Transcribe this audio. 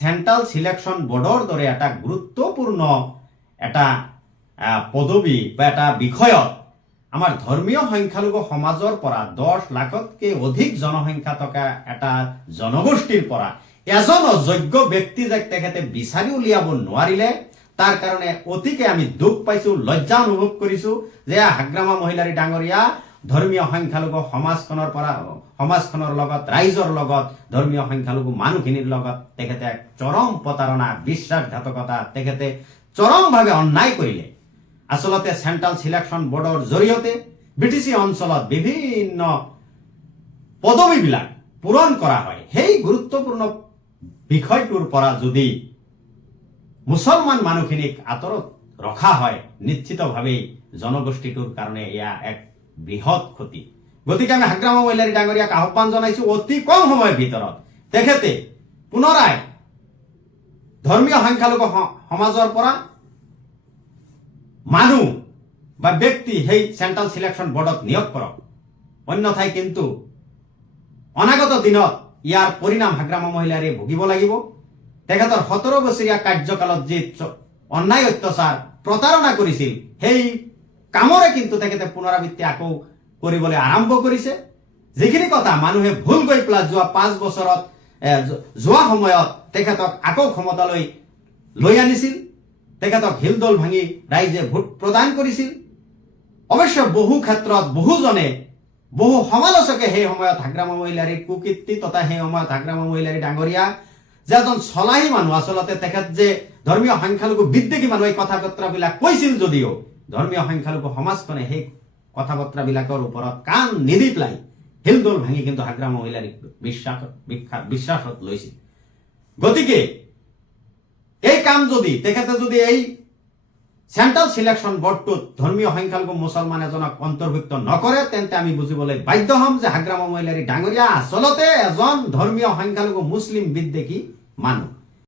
Central selection বোৰ্ডৰ দৰে এটা গুৰুত্বপূৰ্ণ এটা পদবী বা এটা বিষয়ত আমাৰ ধৰ্মীয় সংখ্যালঘু সমাজৰ পৰা 10 লাখতকৈ অধিক জনসংখ্যা থকা এটা জনগোষ্ঠীৰ পৰা এজন অযোগ্য ব্যক্তি যে তেখেতে বিচাৰি উলিয়াব নোৱাৰিলে তাৰ কাৰণে অতিকে আমি দুখ পাইছো, লজ্জা অনুভৱ কৰিছো যে হাগ্ৰামা মহিলাৰী ডাঙৰীয়া ধৰ্মীয় সংখ্যালঘু সমাজখনৰ লগত, ৰাইজৰ লগত, ধৰ্মীয় সংখ্যালঘু মানুহখিনিৰ লগত তেখেতে চৰম প্ৰতাৰণা, বিশ্বাসঘাতকতা, তেখেতে চৰমভাৱে অন্যায় কৰিলে। আসলতে সেন্ট্ৰাল সিলেকশন বোৰ্ডৰ জৰিয়তে বিটিসি অঞ্চলত বিভিন্ন পদবীবিলাক পূৰণ কৰা হয়। সেই গুৰুত্বপূৰ্ণ বিষয়টোৰ পৰা যদি মুছলমান মানুহখিনিক আঁতৰত ৰখা হয়, নিশ্চিতভাৱে জনগোষ্ঠীটোৰ কাৰণে এয়া এক বৃহৎ ক্ষতি। গতিকে আমি হাগ্ৰামা মহিলাৰী ডাঙৰীয়াক আহ্বান জনাইছো, অতি কম সময়ৰ ভিতৰত তেখেতে পুনৰাই ধৰ্মীয় সংখ্যালঘু সমাজৰ পৰা মানুহ বা ব্যক্তি সেই সেন্ট্ৰাল সিলেকশন বোৰ্ডত নিয়োগ কৰক। অন্যথায় কিন্তু অনাগত দিনত ইয়াৰ পৰিণাম হাগ্ৰামা মহিলাৰীয়ে ভুগিব লাগিব। তেখেতৰ 17 বছৰীয়া কাৰ্যকালত যি অন্যায়, অত্যাচাৰ, প্ৰতাৰণা কৰিছিল, সেই কামৰে কিন্তু তেখেতে পুনৰাবৃত্তি আকৌ কৰিবলৈ আৰম্ভ কৰিছে। যিখিনি কথা মানুহে ভুল গৈ পেলাই যোৱা 5 বছৰত যোৱা সময়ত তেখেতক আকৌ ক্ষমতালৈ লৈ আনিছিল, তেখেতক হিলদল ভাঙি ৰাইজে ভোট প্ৰদান কৰিছিল। অৱশ্য বহু ক্ষেত্ৰত বহুজনে, বহু সমালোচকে সেই সময়ত হাগ্ৰামা মহিলাৰীৰ কুকীৰ্তি তথা সেই সময়ত হাগ্ৰামা মহিলাৰী ডাঙৰীয়া যে এজন চলাহী মানুহ, আচলতে তেখেত যে ধৰ্মীয় সংখ্যালঘু বিদ্বেষী মানুহ, এই কথা বতৰাবিলাক কৈছিল যদিও ধৰ্মীয় সংখ্যালঘু সমাজখনে সেই কথা বতৰাবিলাকৰ ওপৰত কাণ নিদি পেলাই হিলদল ভাঙি কিন্তু হাগ্ৰামা মহিলাৰীক বিশ্বাসত লৈছিল। গতিকে এই কাম যদি তেখেতে যদি এই সেন্ট্ৰাল সিলেকশন বোৰ্ডটোত ধৰ্মীয় সংখ্যালঘু মুছলমান এজনক অন্তৰ্ভুক্ত নকৰে, তেন্তে আমি বুজিবলৈ বাধ্য হ'ম যে হাগ্ৰামা মহিলাৰী ডাঙৰীয়া আচলতে এজন ধৰ্মীয় সংখ্যালঘু মুছলিম বিদ্বেষী মানুহ।